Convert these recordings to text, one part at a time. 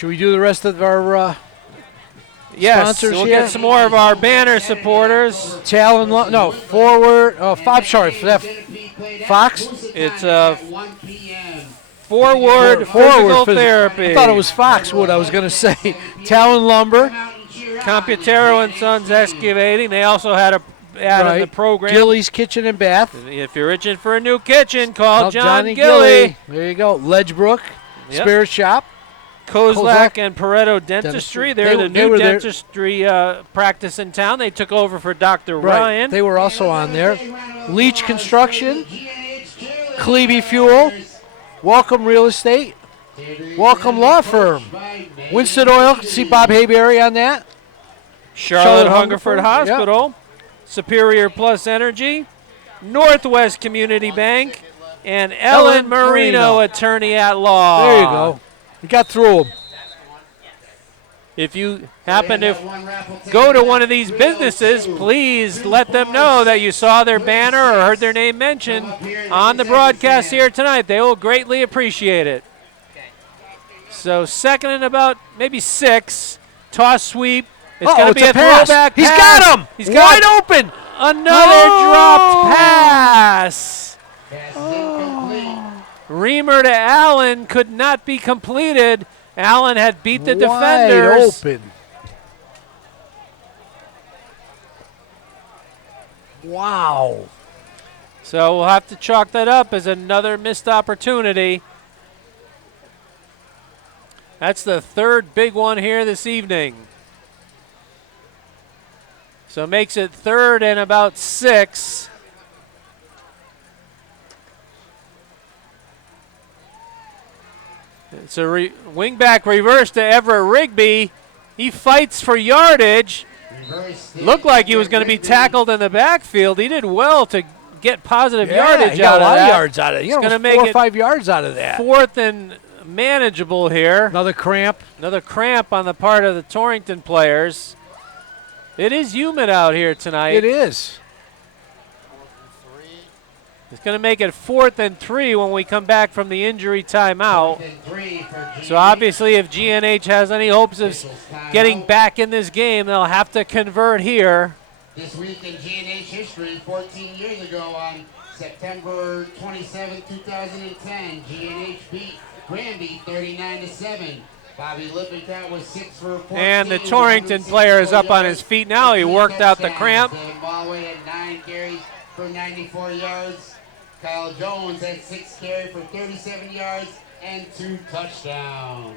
Should we do the rest of our Yes, sponsors we'll here? get some more of our banner supporters. Forward. Fox. It's Forward Physical Therapy. I thought it was Foxwood. I was going to say Talon Lumber. Computero and Sons Excavating. They also had a ad in the program. Gilly's Kitchen and Bath. If you're itching for a new kitchen, call John Johnny Gilly. There you go. Ledgebrook Spirit Shop. Kozlak and Pareto Dentistry. They're the new dentistry practice in town. They took over for Dr. Ryan. They were also on there. Leach Construction. Cleve Fuel. Welcome Real Estate. Welcome Law Firm. Winston Oil. See Bob Hayberry on that. Charlotte Hungerford Hospital. Yep. Superior Plus Energy. Northwest Community Bank. And Ellen Marino, attorney at law. There you go. We got through them. If you happen to go to one of these businesses, please let them know that you saw their banner or heard their name mentioned on the broadcast here tonight. They will greatly appreciate it. So second and about maybe 6. Toss sweep. It's going to be a throwback pass. He's got him. He's got wide open. Another dropped pass. Reamer to Allen could not be completed. Allen had beat the defenders. Wide open. Wow. So we'll have to chalk that up as another missed opportunity. That's the third big one here this evening. So makes it third and about 6. It's a wingback reverse to Everett Rigby. He fights for yardage. Looked like he was going to be tackled in the backfield. He did well to get positive yardage he got out of that. A lot of yards out of it. He's going to make 4 or 5 yards out of that. Fourth and manageable here. Another cramp. Another cramp on the part of the Torrington players. It is humid out here tonight. It is. It's going to make it 4th and 3 when we come back from the injury timeout. So obviously if GNH has any hopes of getting back in this game, they'll have to convert here. This week in GNH history, 14 years ago on September 27, 2010, GNH beat Granby 39-7. Bobby Lippincott was 6 for 14. And the Torrington player is up on his feet now. He worked out the cramp. Ballway had 9 carries for 94 yards. Kyle Jones had 6 carries for 37 yards and 2 touchdowns.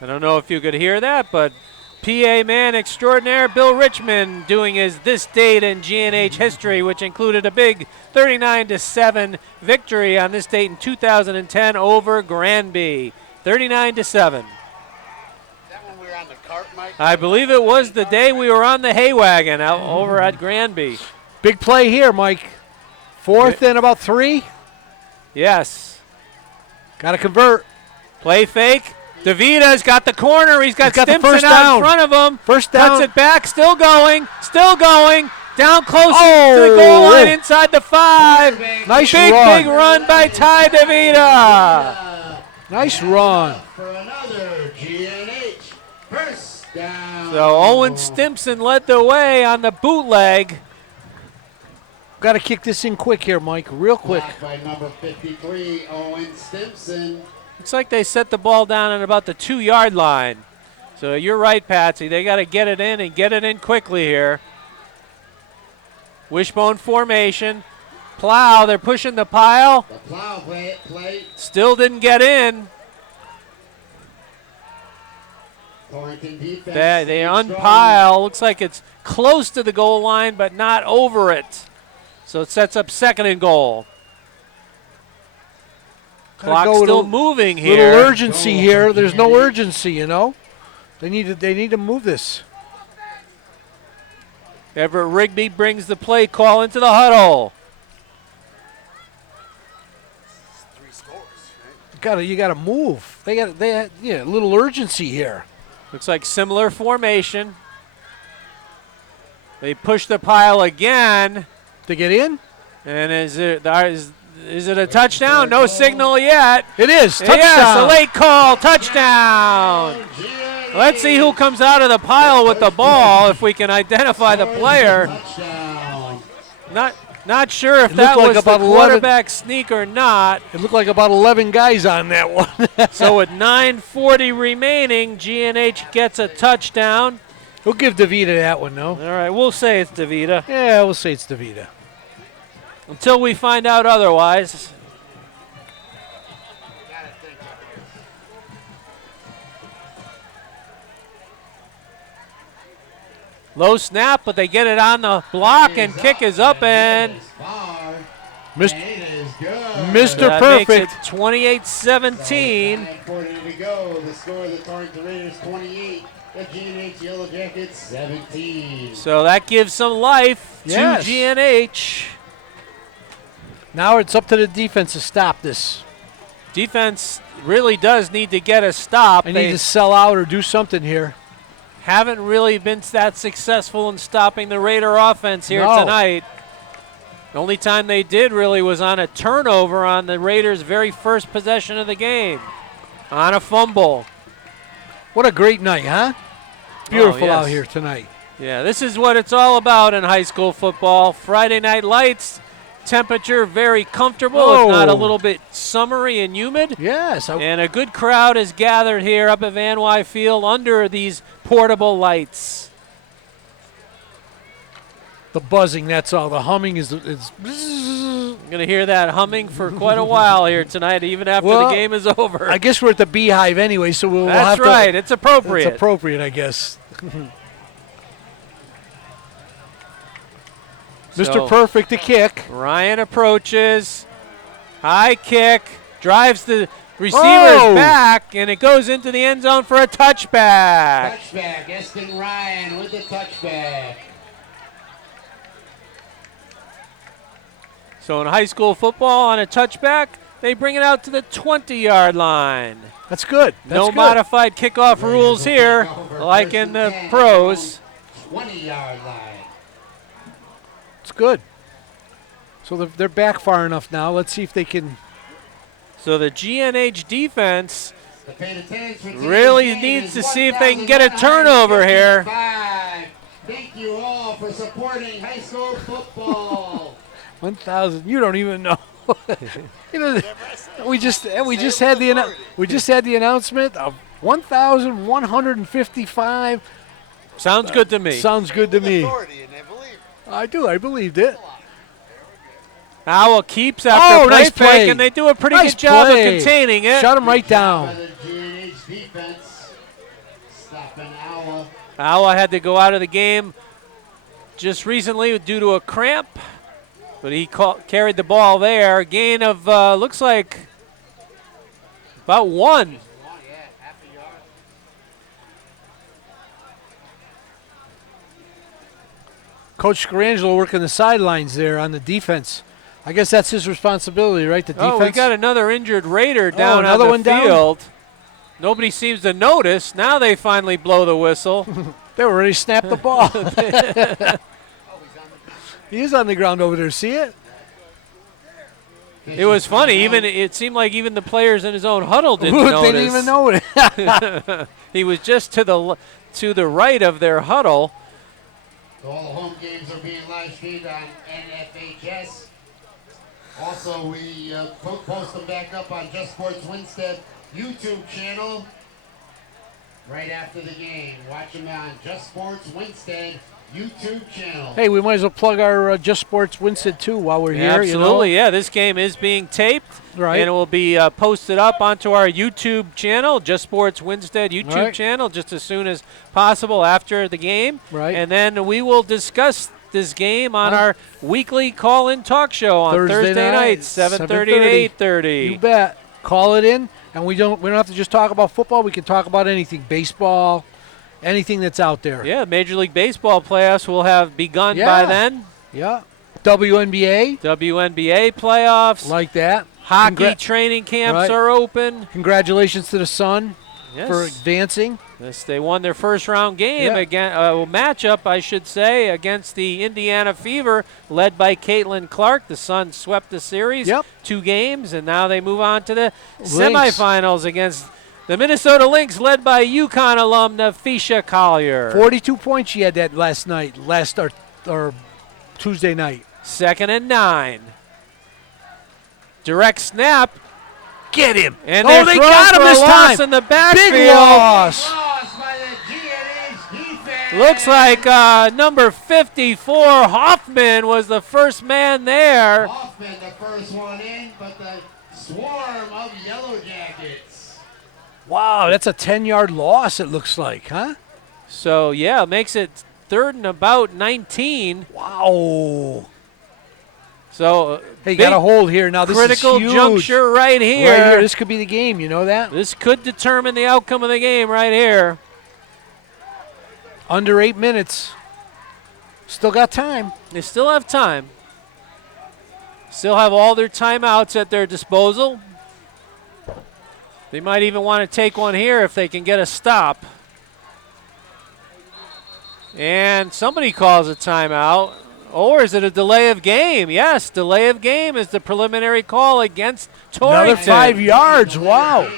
I don't know if you could hear that, but PA man extraordinaire Bill Richmond doing his this date in GNH history, which included a big 39-7 victory on this date in 2010 over Granby. 39-7. That when we were on the cart, Mike? I believe it was the day we were on the hay wagon out over at Granby. Big play here, Mike. 4th and about 3. Yes. Got to convert. Play fake. DeVita's got the corner. He's got the Stimson first out down. in front of him. First down. Cuts it back. Still going. Still going. Down close to the goal line inside the 5. Nice big run by Ty DeVita. Nice run. For another GNH first down. So Owen Stimson led the way on the bootleg. Got to kick this in quick here, Mike. Real quick. Blocked by number 53, Owen Stimson. Looks like they set the ball down at about the 2-yard line. So you're right, Patsy. They got to get it in and get it in quickly here. Wishbone formation. Plow, they're pushing the pile. The plow play. Still didn't get in. Torrington defense. They unpile. Looks like it's close to the goal line, but not over it. So it sets up 2nd and goal. Clock still moving here. Little urgency here. There's no urgency, you know. They need to move this. Everett Rigby brings the play call into the huddle. 3 scores. Right? You gotta move. They had a little urgency here. Looks like similar formation. They push the pile again. To get in? And is Is it a touchdown? No signal yet. It is. Touchdown. Yes, a late call. Touchdown. Let's see who comes out of the pile with the ball, if we can identify the player. Not sure if that was the quarterback sneak or not. It looked like about 11 guys on that one. So with 9:40 remaining, GNH gets a touchdown. We'll give DeVita that one, no? All right, we'll say it's DeVita. Yeah, we'll say it's DeVita. Until we find out otherwise. Low snap, but they get it on the block, and kick is up, and Mr. Perfect. Makes it 28-17. 9:40 to go. The score of the Torrington Raiders 28, the GNH Yellow Jackets 17. So that gives some life to GNH. Now it's up to the defense to stop this. Defense really does need to get a stop. They need to sell out or do something here. Haven't really been that successful in stopping the Raider offense here tonight. The only time they did really was on a turnover on the Raiders' very first possession of the game, on a fumble. What a great night, huh? Beautiful out here tonight. Yeah, this is what it's all about in high school football. Friday night lights, temperature very comfortable, if not a little bit summery and humid. Yes. And a good crowd is gathered here up at Van Wy Field under these portable lights. The buzzing, that's all. The humming is I'm going to hear that humming for quite a while here tonight, even after the game is over. I guess we're at the Beehive anyway, so we'll That's have to. right. It's appropriate. It's appropriate, I guess. Mr. Perfect to kick. Ryan approaches. High kick. Drives the receivers back, and it goes into the end zone for a touchback. Touchback. Eston Ryan with the touchback. So in high school football, on a touchback, they bring it out to the 20-yard line. That's good. No modified kickoff rules here, like in the pros. 20-yard line. It's good. So they're back far enough now. Let's see if they can. So the GNH defense really needs to see if they can get a turnover here. Thank you all for supporting high school football. 1,000. You don't even know. You know, we just had the announcement of 1,155. Sounds good to me. Sounds good to me. I do. I believed it. Owl keeps after nice play. and they do a pretty good job of containing it. Shut him right down. Owl had to go out of the game just recently due to a cramp, but he carried the ball there. Gain of looks like about 1. Coach Scarangelo working the sidelines there on the defense. I guess that's his responsibility, right? The defense. Oh, we got another injured Raider down on the field. Nobody seems to notice. Now they finally blow the whistle. They already snapped the ball. He is on the ground over there. See it? It was funny. It seemed like even the players in his own huddle didn't notice. They didn't even know it. He was just to the right of their huddle. All the home games are being live streamed on NFHS. Also, we post them back up on Just Sports Winstead YouTube channel right after the game. Watch them on Just Sports Winstead YouTube channel. Hey, we might as well plug our Just Sports Winstead too while we're here. Absolutely, yeah. This game is being taped, and it will be posted up onto our YouTube channel, Just Sports Winstead YouTube channel, just as soon as possible after the game. Right. And then we will discuss this game on our weekly call-in talk show on Thursday night, 7:30 to 8:30. You bet. Call it in, and we don't have to just talk about football. We can talk about anything, baseball, anything that's out there. Yeah, Major League Baseball playoffs will have begun by then. Yeah. WNBA playoffs. Like that. Hockey training camps are open. Congratulations to the Sun for advancing. Yes, they won their first round game Yeah. matchup, I should say, against the Indiana Fever, led by Caitlin Clark. The Suns swept the series, 2 games, and now they move on to the semifinals against the Minnesota Lynx, led by UConn alum Nafisha Collier. 42 points she had that last or Tuesday night. 2nd and 9. Direct snap. Get him. And they got him this time. In the backfield. Big loss. Looks like number 54, Hoffman, was the first man there. Hoffman, the first one in, but the swarm of Yellow Jackets. Wow, that's a 10-yard loss, it looks like, huh? So, yeah, makes it 3rd and about 19. Wow. So, hey, got a hold here. Now, this critical is huge. juncture right here. Right here. This could be the game. You know that? This could determine the outcome of the game right here. Under 8 minutes. Still got time. They still have time. Still have all their timeouts at their disposal. They might even want to take one here if they can get a stop. And somebody calls a timeout. Or is it a delay of game? Yes, delay of game is the preliminary call against Torrington. Another 5 yards. Wow.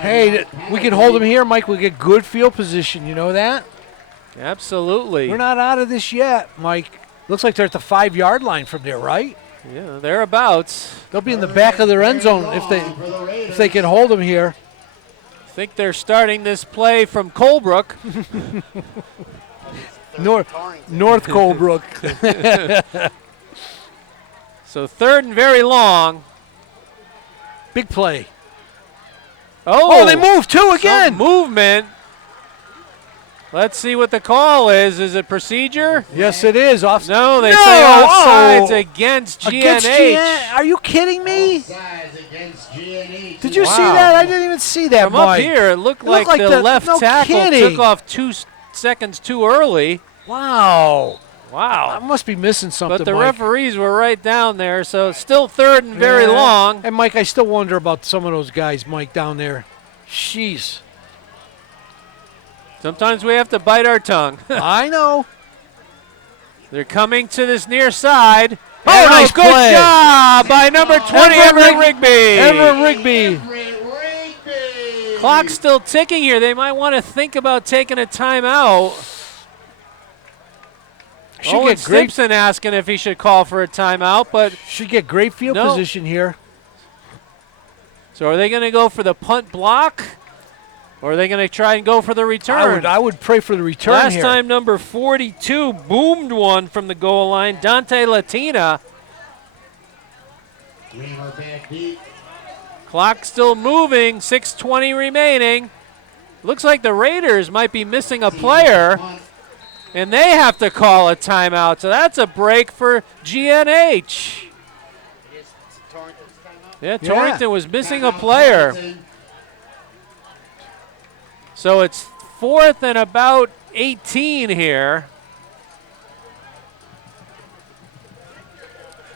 Hey, we can hold them here, Mike. We get good field position. You know that? Absolutely. We're not out of this yet, Mike. Looks like they're at the 5-yard line from there, right? Yeah, thereabouts. They'll be in the back of their end zone if they can hold them here. I think they're starting this play from Colebrook. North Colebrook. So 3rd and very long. Big play. Oh, they moved too again. Movement. Let's see what the call is. Is it procedure? Yes, it is. No, they say offsides against GNH. Are you kidding me? Against GNH. Did you see that? I didn't even see that, From Mike. up here, it looked like the left tackle took off 2 seconds too early. Wow. Wow. I must be missing something, But the Mike. referees were right down there, so still 3rd and very long. And, Mike, I still wonder about some of those guys, Mike, down there. Jeez. Sometimes we have to bite our tongue. I know. They're coming to this near side. Oh, nice good play. job by number 20, Everett Rigby. Everett Rigby. Clock's still ticking here. They might want to think about taking a timeout. Owen Stimpson asking if he should call for a timeout, but should get great field position here. So are they going to go for the punt block, or are they going to try and go for the return? I would pray for the return Last here. time, number 42 boomed one from the goal line, Dante Latina. Clock still moving, 6:20 remaining. Looks like the Raiders might be missing a player, and they have to call a timeout. So that's a break for GNH. Yeah, Torrington was missing a player. So it's 4th and about 18 here.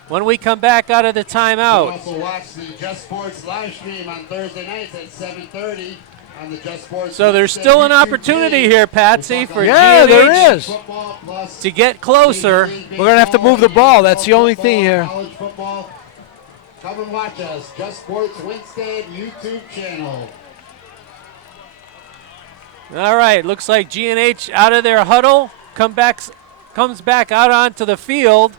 When we come back out of the timeout. You can also watch the Just Sports live stream on Thursday nights at 7:30 on the Just Sports. So there's still an opportunity here, Patsy, for there GNH is. to get closer. We're going to have to move the ball. That's the only thing here. College football. Come and watch us. Just Sports Winstead YouTube channel. All right, looks like GNH out of their huddle, comes back out onto the field.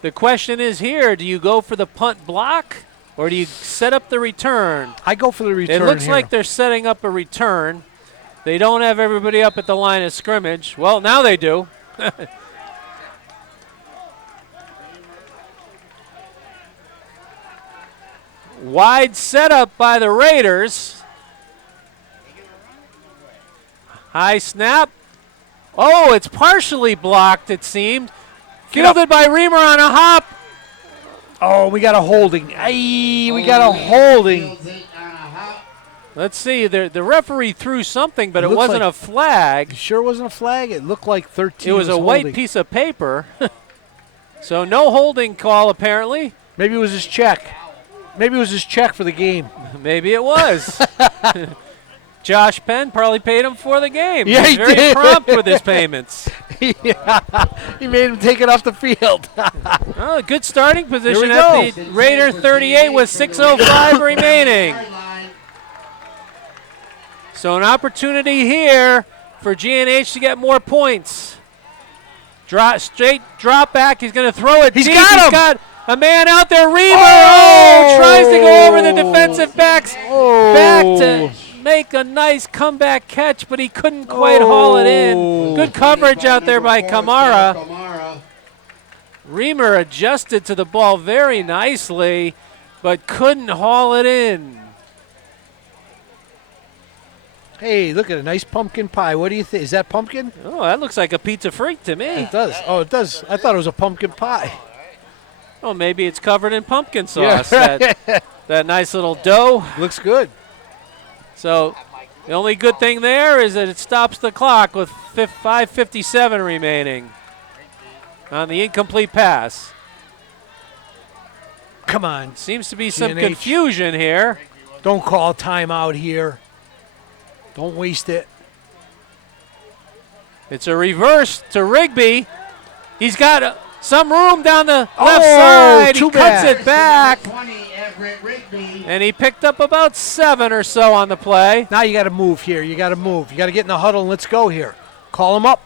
The question is here, do you go for the punt block or do you set up the return? I go for the return. It looks here. like they're setting up a return. They don't have everybody up at the line of scrimmage. Well, now they do. Wide setup by the Raiders. High snap. Oh, it's partially blocked, it seemed. Fielded by Reamer on a hop. Oh, we got a holding. Aye, we got a holding. Let's see. The referee threw something, but it wasn't a flag. Sure wasn't a flag? It looked like 13. It was a white piece of paper. So no holding call, apparently. Maybe it was his check. Maybe it was his check for the game. Maybe it was. Josh Penn probably paid him for the game. Yeah, He's he very did. prompt with his payments. Yeah, he made him take it off the field. Well, a good starting position we at go. the Raider 38 with 6:05 remaining. So an opportunity here for GNH to get more points. Straight drop back. He's going to throw it He's deep. got him. He's got a man out there. Reamer tries to go over the defensive back's back to make a nice comeback catch, but he couldn't quite haul it in. Good coverage out there by Kamara. Reamer adjusted to the ball very nicely, but couldn't haul it in. Hey, look at a nice pumpkin pie. What do you think? Is that pumpkin? Oh, that looks like a pizza freak to me. It does. Oh, it does. I thought it was a pumpkin pie. Oh, maybe it's covered in pumpkin sauce. Yeah. That nice little dough. Looks good. So the only good thing there is that it stops the clock with 5:57 remaining on the incomplete pass. Come on. Seems to be some GNH. confusion here. Don't call timeout here. Don't waste it. It's a reverse to Rigby. He's got some room down the left side. He cuts it back. And he picked up about 7 or so on the play. Now you got to move here. You got to move. You got to get in the huddle and let's go here. Call him up.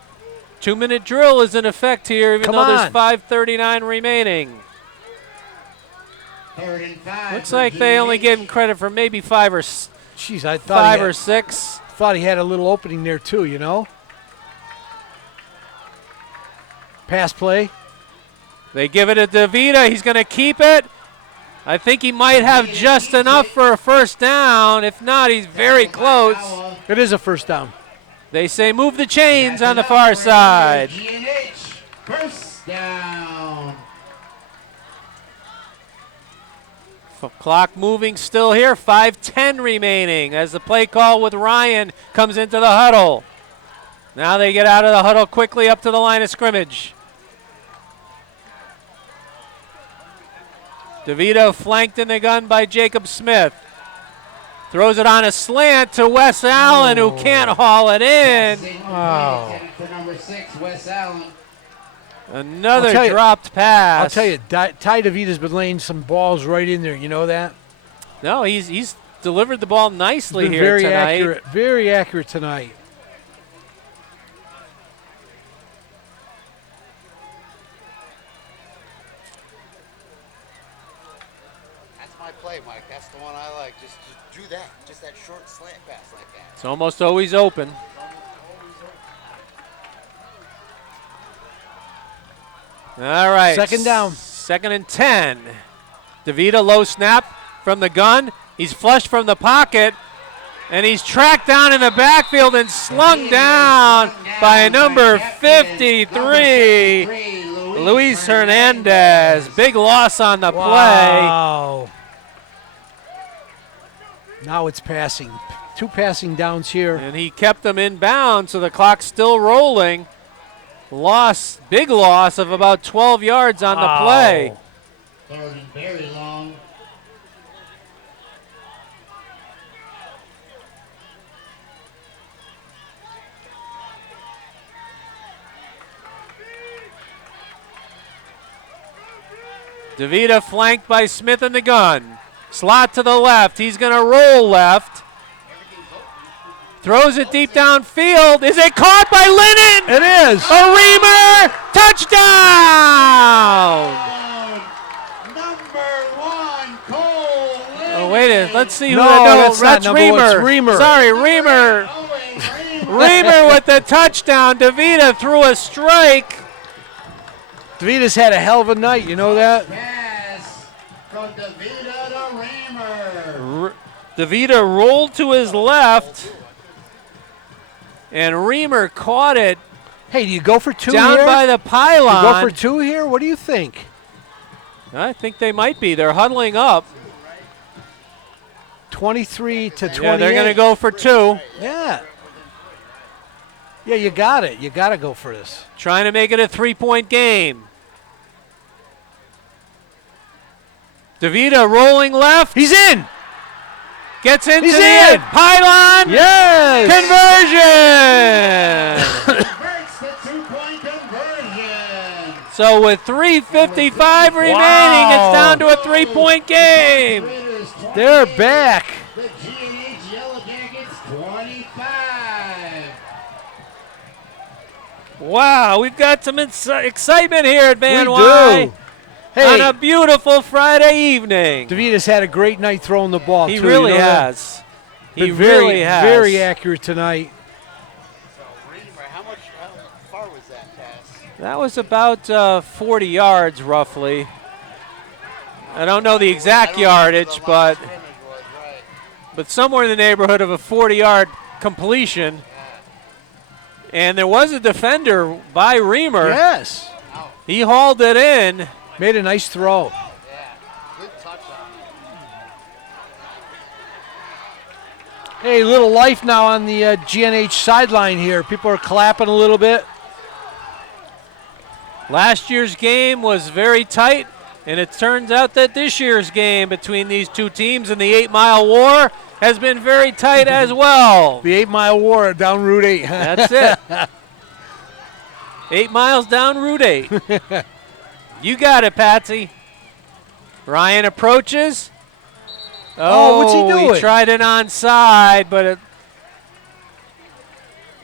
2-minute drill is in effect here, even Come though there's on. 5:39 remaining. Looks like they only gave him credit for maybe 5 or Jeez, I thought or 6. thought he had a little opening there too, you know. Pass play. They give it to DeVita. He's going to keep it. I think he might have just enough for a first down. If not, he's very close. It is a first down. They say move the chains on the far side. GNH, first down. Clock moving still here. 5:10 remaining as the play call with Ryan comes into the huddle. Now they get out of the huddle quickly up to the line of scrimmage. DeVito flanked in the gun by Jacob Smith. Throws it on a slant to Wes Allen, who can't haul it in. For number 6, Wes Allen. Another I'll dropped pass. I'll tell you, Ty DeVita's been laying some balls right in there. You know that? No, he's delivered the ball nicely Been here very tonight. accurate. Very accurate tonight. That's my play, Mike. That's the one I like. Just do that. Just that short slant pass like that. It's almost always open. All right. Second down. 2nd and 10. DeVita low snap from the gun. He's flushed from the pocket. And he's tracked down in the backfield and slung down by number 53, Luis Hernandez. Big loss on the play. Wow. Now it's passing. 2 passing downs here. And he kept them in bounds, so the clock's still rolling. Big loss of about 12 yards on the play. Third and very long. DeVita flanked by Smith in the gun. Slot to the left. He's going to roll left. Throws it deep downfield. Is it caught by Lennon? It is. A Reamer touchdown! Number 1, Cole Lennon. Oh, wait a minute. Let's see who No, that. that's not number one. It's Reamer. Sorry, Reamer. Reamer with the touchdown. DeVita threw a strike. DeVita's had a hell of a night. You know that? Pass from DeVita to Reamer. DeVita rolled to his left. And Reamer caught it Hey, do you go for 2 down here? by the pylon. You go for 2 here? What do you think? I think they might be. They're huddling up. 23 to 28. Yeah, they're going to go for 2. Yeah. Yeah, you got it. You got to go for this. Trying to make it a 3-point game. DeVita rolling left. He's in. Gets into He's the in. end pylon. Yeah. So with 3:55 remaining, it's down to a 3-point game. They're back. The GNH Yellow Jackets 25. Wow, we've got some excitement here at Van We Y do. Hey, on a beautiful Friday evening. DeVita's had a great night throwing the ball, He too. really you know that? has. He Been very, really has. very accurate tonight. So Reamer, how far was that pass? That was about 40 yards, roughly. I don't know the exact yardage, but somewhere in the neighborhood of a 40-yard completion. And there was a defender by Reamer. Yes. He hauled it in. Made a nice throw. Yeah, good touch on it. Hey, little life now on the GNH sideline here. People are clapping a little bit. Last year's game was very tight, and it turns out that this year's game between these two teams in the 8 Mile War has been very tight as well. The 8 Mile War down Route 8. That's it. 8 miles down Route 8. You got it, Patsy. Ryan approaches. Oh, what's he doing? He tried it onside, but it,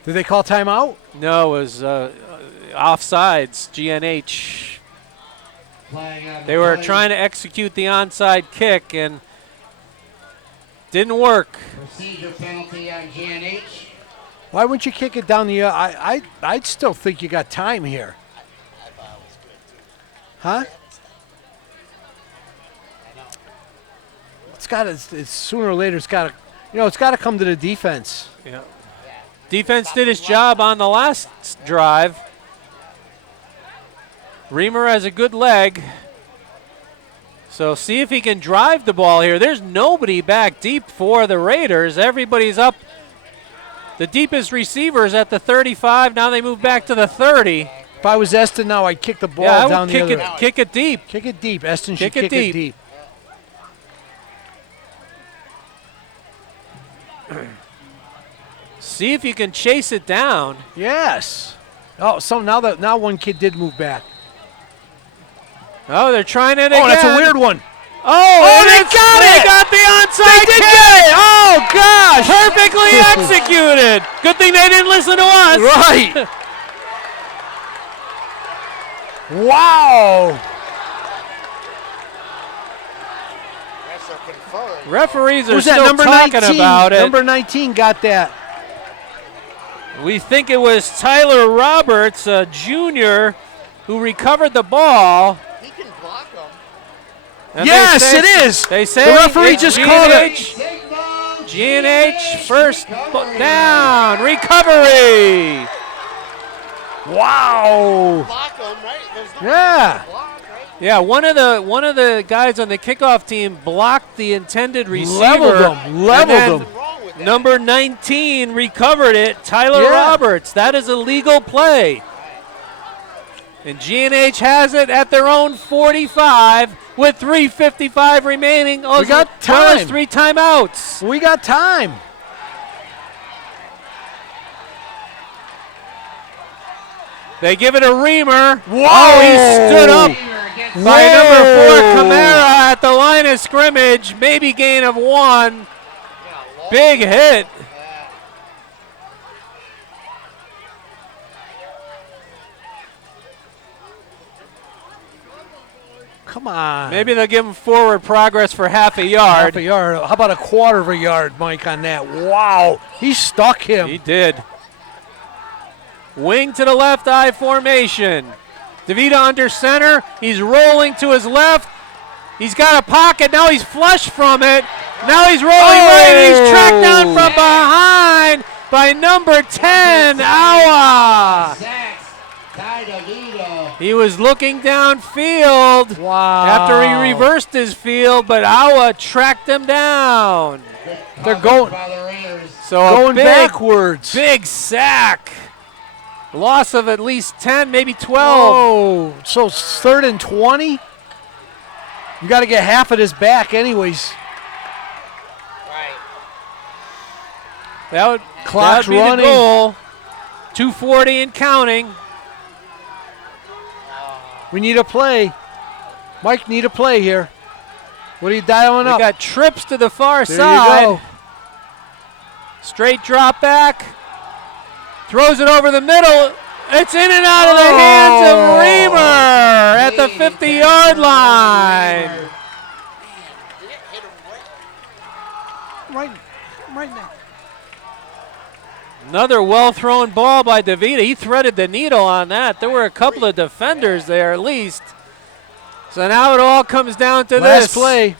Did they call timeout? no, it was offsides, GNH. They were trying to execute the onside kick and didn't work. Procedure penalty on GNH. Why wouldn't you kick it down the I'd still think you got time here. I thought it was good too. Huh? I know. It's got to, it's sooner or later, it's got to come to the defense. Yeah. Defense did his job on the last drive. Reamer has a good leg. So see if he can drive the ball here. There's nobody back deep for the Raiders. Everybody's up. The deepest receiver is at the 35. Now they move back to the 30. If I was Eston now, I'd kick the ball Yeah, I down would the other. kick it deep. Kick it deep. Eston should Kick it kick it deep. deep. See if you can chase it down. Yes. Oh, so now one kid did move back. Oh, they're trying it again. Oh, that's a weird one. Oh, they got it! They got the onside They did kick. get it! Oh, gosh! Perfectly executed. Good thing they didn't listen to us. Right. Wow. Refs are conferring. Referees are Who's that? still Number talking 19. about it. Number 19 got that. We think it was Tyler Roberts, a junior, who recovered the ball. He can block them. And Yes, they say, it is. They say The referee it's just called it. GNH first down. Recovery. Wow. Block them, right? There's no Yeah. block, right? Yeah, one of the guys on the kickoff team blocked the intended receiver. Leveled them. and Leveled then them. Nothing wrong with that. Number 19 recovered it. Tyler Yeah. Roberts. That is a legal play. And GNH has it at their own 45 with 3:55 remaining. We got as well as time. 3 timeouts. We got time. They give it a Reamer. Whoa. Oh, he stood up by Whoa. number 4 Camara at the line of scrimmage. Maybe gain of 1. Big hit. Come on. Maybe they'll give him forward progress for half a yard. Half a yard. How about a quarter of a yard, Mike, on that? Wow. He stuck him. He did. Wing to the left, I formation. DeVita under center. He's rolling to his left. He's got a pocket. Now he's flush from it. Now he's rolling right. He's tracked down from behind by number 10, Awa. He was looking downfield Wow. after he reversed his field, but Awa tracked him down. They're going So a going big, backwards. big sack. Loss of at least 10, maybe 12. Oh, so it's 3rd and 20? You got to get half of this back anyways. Right. That would, Clock's that would be running. the goal. 2:40 and counting. We need a play. Mike, need a play here. What are you dialing We up? got trips to the far There side. you go. Straight drop back. Throws it over the middle. It's in and out of the hands of Reamer at the 50-yard line. Man, did it hit him Right now. Another well-thrown ball by DeVita. He threaded the needle on that. There were a couple of defenders there at least. So now it all comes down to Last this. play.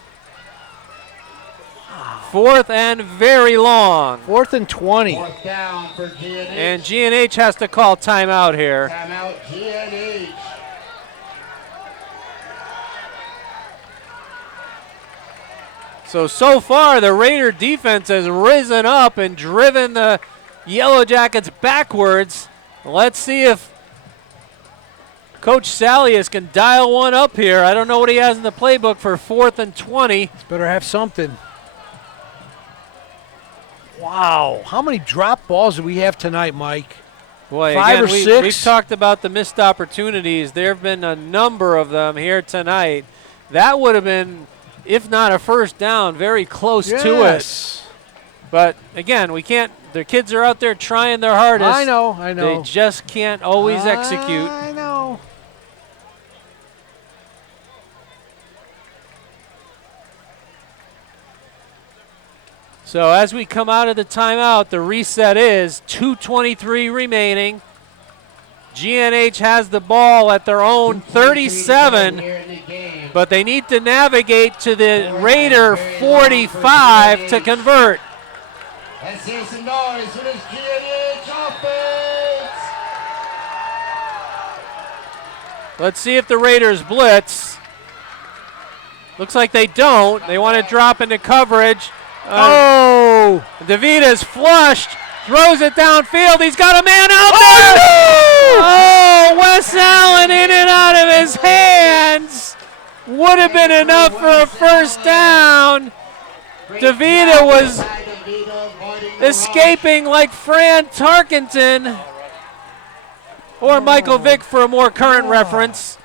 4th and very long. 4th and 20. Fourth down for GNH. And GNH has to call timeout here. Timeout GNH. So far the Raider defense has risen up and driven the Yellow Jackets backwards. Let's see if Coach Salius can dial one up here. I don't know what he has in the playbook for 4th and 20. Better have something. Wow. How many drop balls do we have tonight, Mike? Boy, 5 again, or 6? We've talked about the missed opportunities. There have been a number of them here tonight. That would have been, if not a first down, very close to it. But again, we can't. The kids are out there trying their hardest. I know. They just can't always execute. I know. So as we come out of the timeout, the reset is 2:23 remaining. GNH has the ball at their own 37, but they need to navigate to the Raider 45 to convert. Let's hear some noise for this GNH offense. Let's see if the Raiders blitz. Looks like they don't. They want to drop into coverage. DeVita's flushed, throws it downfield. He's got a man out there. Oh, Wes Allen in and out of his hands. Would have been enough for a first down. DeVita was escaping like Fran Tarkenton, or Michael Vick for a more current reference,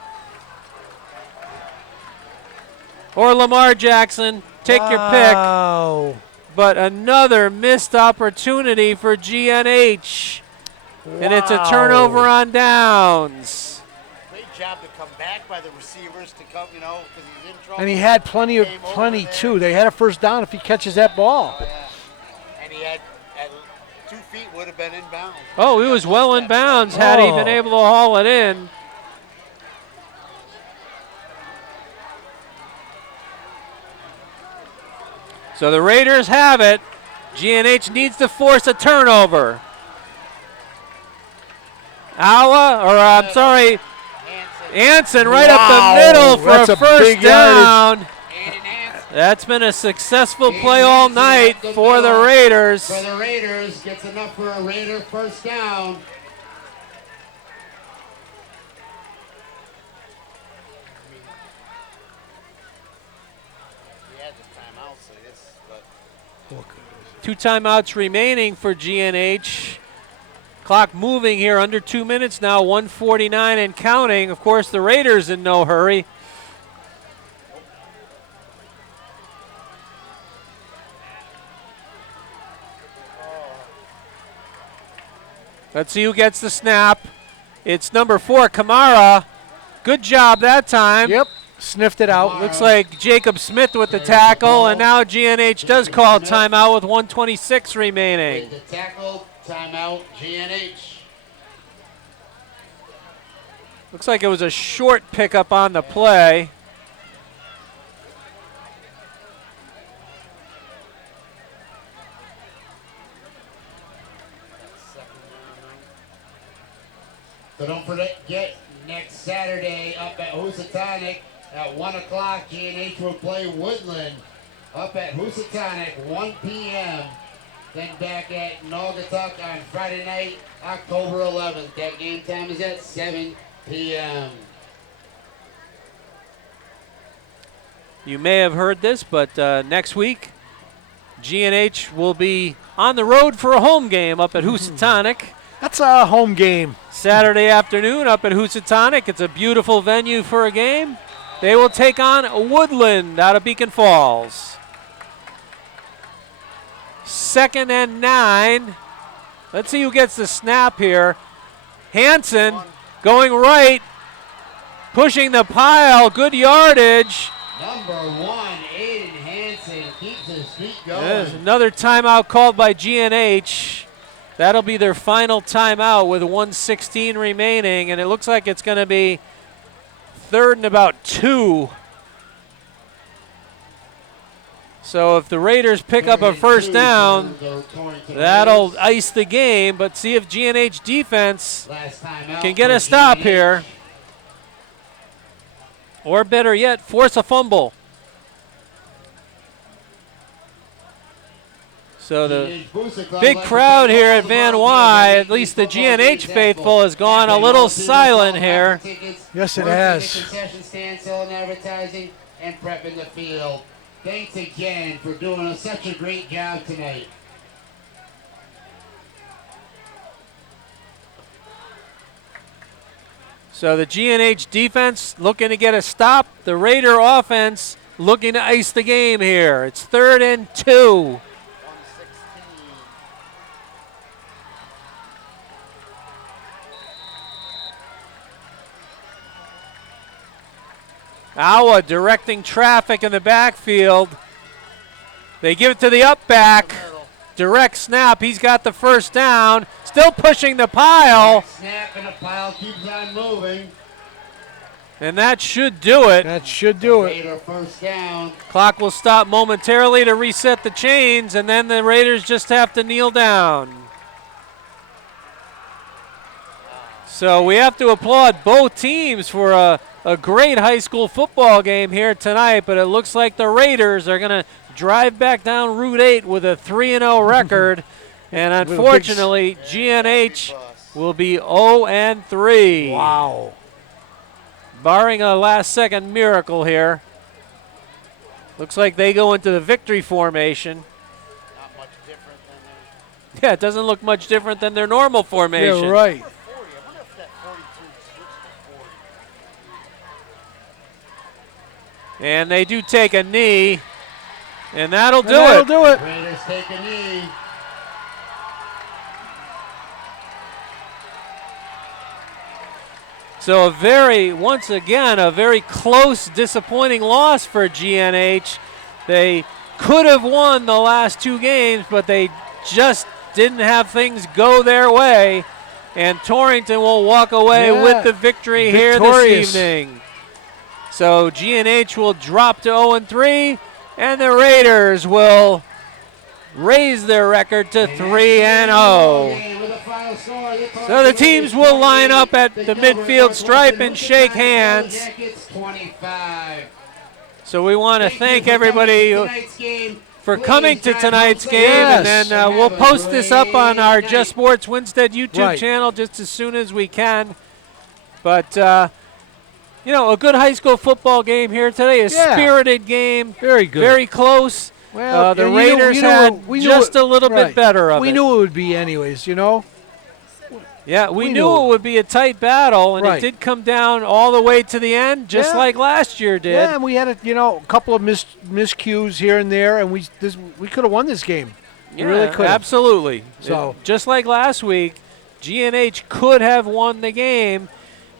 or Lamar Jackson. Take your pick. But another missed opportunity for GNH. And it's a turnover on downs. Great job to come back by the receivers to come, because he's in trouble. And he had plenty too. They had a first down if he catches that ball. Oh, yeah. And he had, at 2 feet would have been in bounds. Oh, he was well in bounds had he been able to haul it in. So the Raiders have it. GNH needs to force a turnover. Anson right up the middle for a first down. That's been a successful play all night for the Raiders. For the Raiders, gets enough for a Raider first down. Two timeouts remaining for GNH. Clock moving here under 2 minutes now, 1:49 and counting. Of course, the Raiders in no hurry. Let's see who gets the snap. It's number 4, Kamara. Good job that time. Yep, sniffed it out. Looks like Jacob Smith with the tackle, and now GNH does call timeout with 1:26 remaining. The tackle, timeout, GNH. Looks like it was a short pickup on the play. So don't forget, next Saturday up at Housatonic at 1 o'clock, GNH will play Woodland up at Housatonic, 1 p.m. Then back at Naugatuck on Friday night, October 11th. That game time is at 7 p.m. You may have heard this, but next week, GNH will be on the road for a home game up at Housatonic. That's a home game. Saturday afternoon up at Housatonic. It's a beautiful venue for a game. They will take on Woodland out of Beacon Falls. 2nd and 9. Let's see who gets the snap here. Hansen going right, pushing the pile. Good yardage. Number 1, Aiden Hansen keeps his feet going. There's another timeout called by GNH. That'll be their final timeout with 1:16 remaining, and it looks like it's going to be 3rd and about 2. So if the Raiders pick up a first down, that'll ice the game, but see if GNH defense can get a stop here. Or better yet, force a fumble. So the big crowd here at Van Wy, at least the GNH faithful, has gone a little silent here. Yes, it has. Concession stand, selling advertising, and prepping the field. Thanks again for doing such a great job tonight. So the GNH defense looking to get a stop. The Raider offense looking to ice the game here. It's 3rd and 2. Awa directing traffic in the backfield. They give it to the up back. Direct snap. He's got the first down. Still pushing the pile. Snap and the pile keeps on moving. And that should do it. That should do it. Raider first down. Clock will stop momentarily to reset the chains, and then the Raiders just have to kneel down. So we have to applaud both teams for a great high school football game here tonight, but it looks like the Raiders are going to drive back down Route 8 with a 3-0 record, and unfortunately, GNH will be 0-3. Wow. Barring a last-second miracle here. Looks like they go into the victory formation. Not much different than Yeah, it doesn't look much different than their normal formation. Yeah, right. 40. I wonder if that 42 switched to 40. And they do take a knee, and that'll do That'll it. do it. Raiders take a knee. So once again, a very close, disappointing loss for GNH. They could have won the last 2 games, but they just didn't have things go their way. And Torrington will walk away with the victory here this evening. So GNH will drop to 0-3, and the Raiders will raise their record to 3-0. So the teams will line up at the midfield stripe and shake hands. So we want to thank everybody for coming to tonight's game, and then we'll post this up on our Just Sports Winstead YouTube channel just as soon as we can. But, you know, a good high school football game here today, a spirited game. Very good. Very close. Well, the Raiders had just a little bit better of it. We knew it would be anyways, you know. Yeah, we knew it would be a tight battle, and it did come down all the way to the end, just like last year did. Yeah, and we had a couple of miscues here and there, and we could have won this game. Yeah, we really could. Absolutely. So just like last week, GNH could have won the game,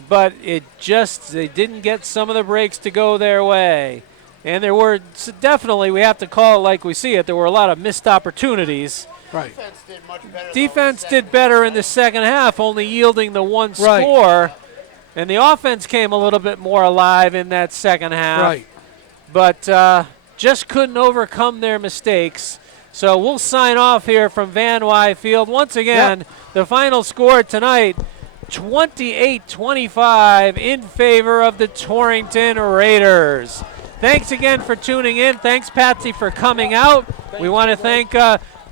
but they didn't get some of the breaks to go their way. And there were definitely, we have to call it like we see it, there were a lot of missed opportunities. Right. Defense did better in the second half, only yielding the one score. And the offense came a little bit more alive in that second half. Right. But just couldn't overcome their mistakes. So we'll sign off here from Van Wy Field. Once again, the final score tonight, 28-25 in favor of the Torrington Raiders. Thanks again for tuning in. Thanks, Patsy, for coming out. We want to thank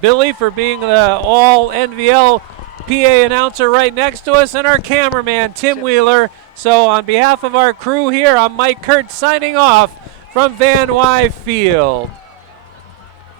Billy for being the all-NVL PA announcer right next to us, and our cameraman, Tim Wheeler. So on behalf of our crew here, I'm Mike Kurtz signing off from Van Wy Field.